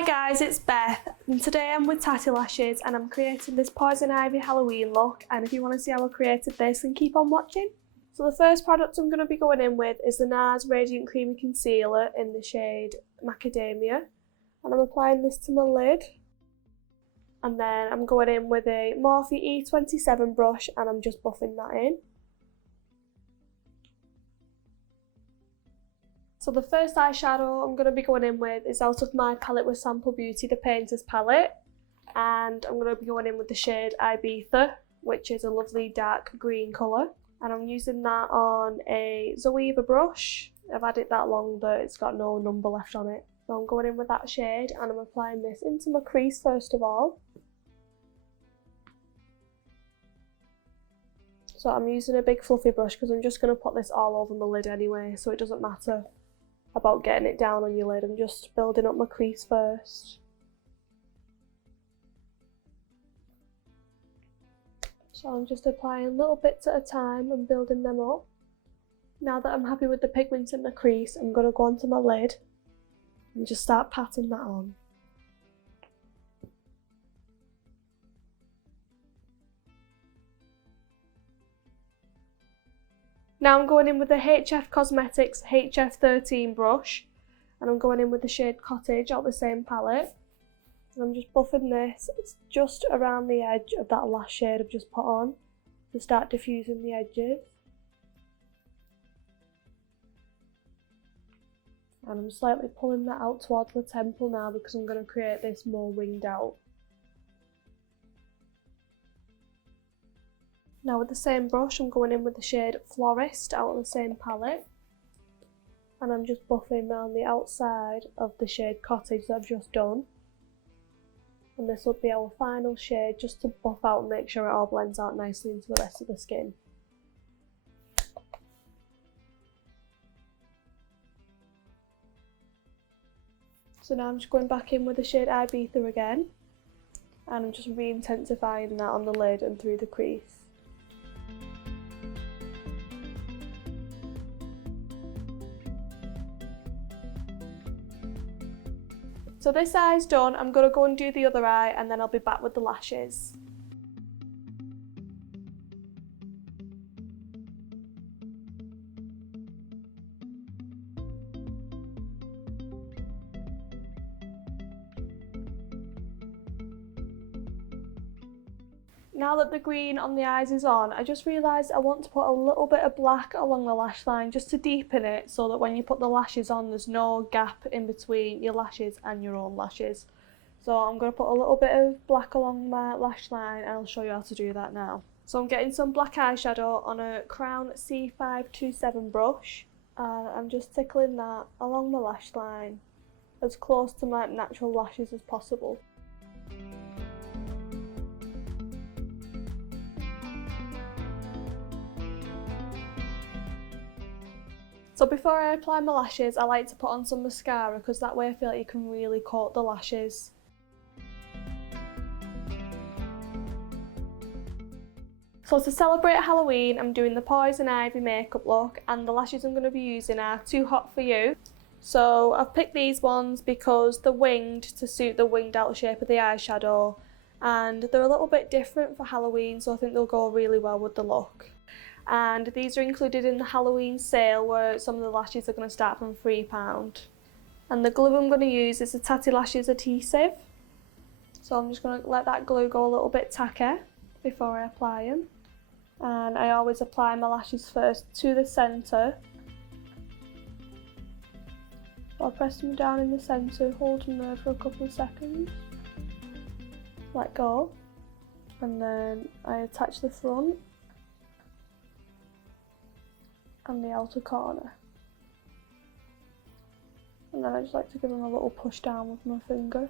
Hi guys, it's Beth, and today I'm with TATTI Lashes and I'm creating this Poison Ivy Halloween look, and if you want to see how I created this, then keep on watching. So the first product I'm going to be going in with is the Nars Radiant Creamy Concealer in the shade Macadamia, and I'm applying this to my lid, and then I'm going in with a Morphe E27 brush and I'm just buffing that in. So the first eyeshadow I'm going to be going in with is out of my palette with Sample Beauty, the Painter's palette, and I'm going to be going in with the shade Ibiza, which is a lovely dark green colour, and I'm using that on a Zoeva brush. I've had it that long that it's got no number left on it, so I'm going in with that shade and I'm applying this into my crease first of all. So I'm using a big fluffy brush because I'm just going to put this all over my lid anyway, so it doesn't matter about getting it down on your lid. I'm just building up my crease first. So I'm just applying little bits at a time and building them up. Now that I'm happy with the pigment in the crease, I'm going to go onto my lid and just start patting that on. Now I'm going in with the HF Cosmetics HF13 brush, and I'm going in with the shade Cottage out the same palette. And I'm just buffing this just around the edge of that last shade I've just put on to start diffusing the edges. And I'm slightly pulling that out towards the temple now because I'm going to create this more winged out. Now with the same brush, I'm going in with the shade Florist out of the same palette, and I'm just buffing around the outside of the shade Cottage that I've just done. And this will be our final shade, just to buff out and make sure it all blends out nicely into the rest of the skin. So now I'm just going back in with the shade Ibiza again, and I'm just re-intensifying that on the lid and through the crease. So this eye's done, I'm going to go and do the other eye and then I'll be back with the lashes. Now that the green on the eyes is on, I just realised I want to put a little bit of black along the lash line just to deepen it, so that when you put the lashes on there's no gap in between your lashes and your own lashes. So I'm going to put a little bit of black along my lash line and I'll show you how to do that now. So I'm getting some black eyeshadow on a Crown C527 brush, and I'm just tickling that along the lash line as close to my natural lashes as possible. So before I apply my lashes, I like to put on some mascara because that way I feel like you can really coat the lashes. So to celebrate Halloween, I'm doing the Poison Ivy makeup look, and the lashes I'm going to be using are Too Hot For You. So I've picked these ones because they're winged to suit the winged out shape of the eyeshadow, and they're a little bit different for Halloween, so I think they'll go really well with the look. And these are included in the Halloween sale where some of the lashes are going to start from £3. And the glue I'm going to use is the TATTI Lashes Adhesive. So I'm just going to let that glue go a little bit tacky before I apply them. And I always apply my lashes first to the centre. I'll press them down in the centre, hold them there for a couple of seconds. Let go. And then I attach the front and the outer corner, and then I just like to give them a little push down with my finger.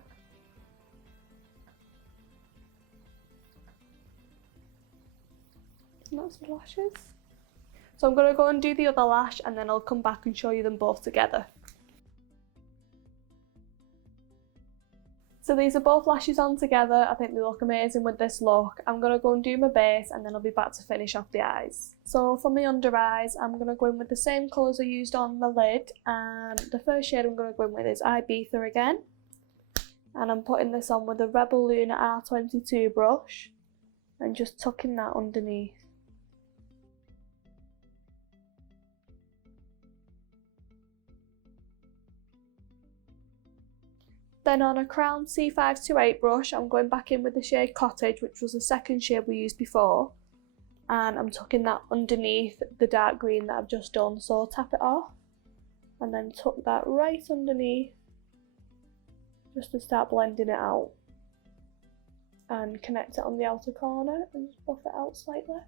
And that's the lashes. So I'm going to go and do the other lash and then I'll come back and show you them both together. So these are both lashes on together. I think they look amazing with this look. I'm going to go and do my base and then I'll be back to finish off the eyes. So for my under eyes, I'm going to go in with the same colours I used on the lid, and the first shade I'm going to go in with is Ibiza again. And I'm putting this on with a Rebel Luna R22 brush and just tucking that underneath. Then on a Crown C528 brush, I'm going back in with the shade Cottage, which was the second shade we used before, and I'm tucking that underneath the dark green that I've just done. So tap it off and then tuck that right underneath just to start blending it out, and connect it on the outer corner and just buff it out slightly.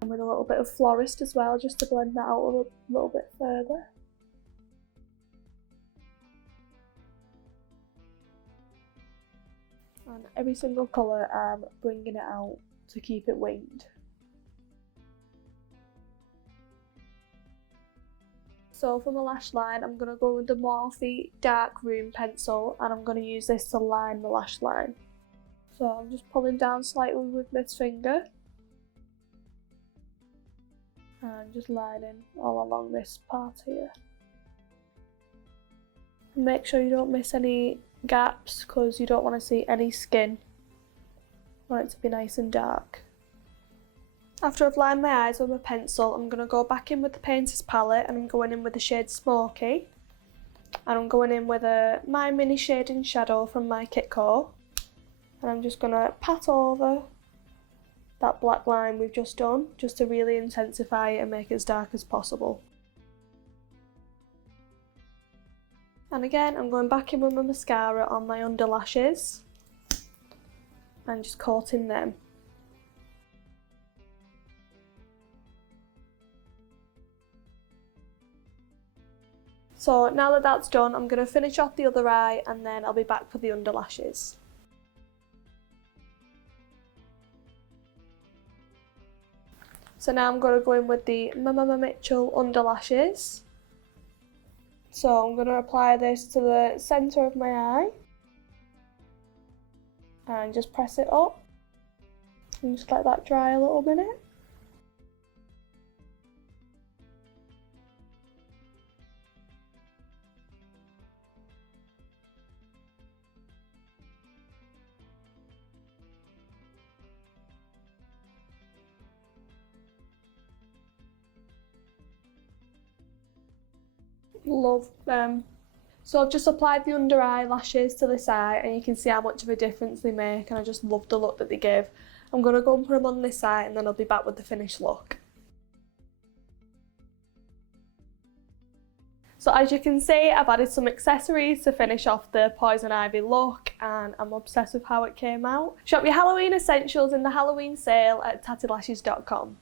And with a little bit of Florist as well, just to blend that out a little bit further. And every single colour I'm bringing it out to keep it winged. So for my lash line, I'm going to go with the Morphe Dark Room pencil, and I'm going to use this to line the lash line. So I'm just pulling down slightly with this finger and just lining all along this part here. Make sure you don't miss any gaps because you don't want to see any skin. I want it to be nice and dark. After I've lined my eyes with my pencil, I'm going to go back in with the Painter's palette, and I'm going in with the shade Smoky. And I'm going in with a My Mini Shading Shadow from my Kitco. And I'm just going to pat over that black line we've just done, just to really intensify it and make it as dark as possible. And again, I'm going back in with my mascara on my under lashes and just coating them. So now that that's done, I'm going to finish off the other eye and then I'll be back for the under lashes. So now I'm going to go in with the Mitchell under lashes. So I'm going to apply this to the centre of my eye and just press it up and just let that dry a little minute. Love them. So I've just applied the under eye lashes to this eye and you can see how much of a difference they make, and I just love the look that they give. I'm going to go and put them on this eye and then I'll be back with the finished look. So as you can see, I've added some accessories to finish off the Poison Ivy look, and I'm obsessed with how it came out. Shop your Halloween essentials in the Halloween sale at tattilashes.com.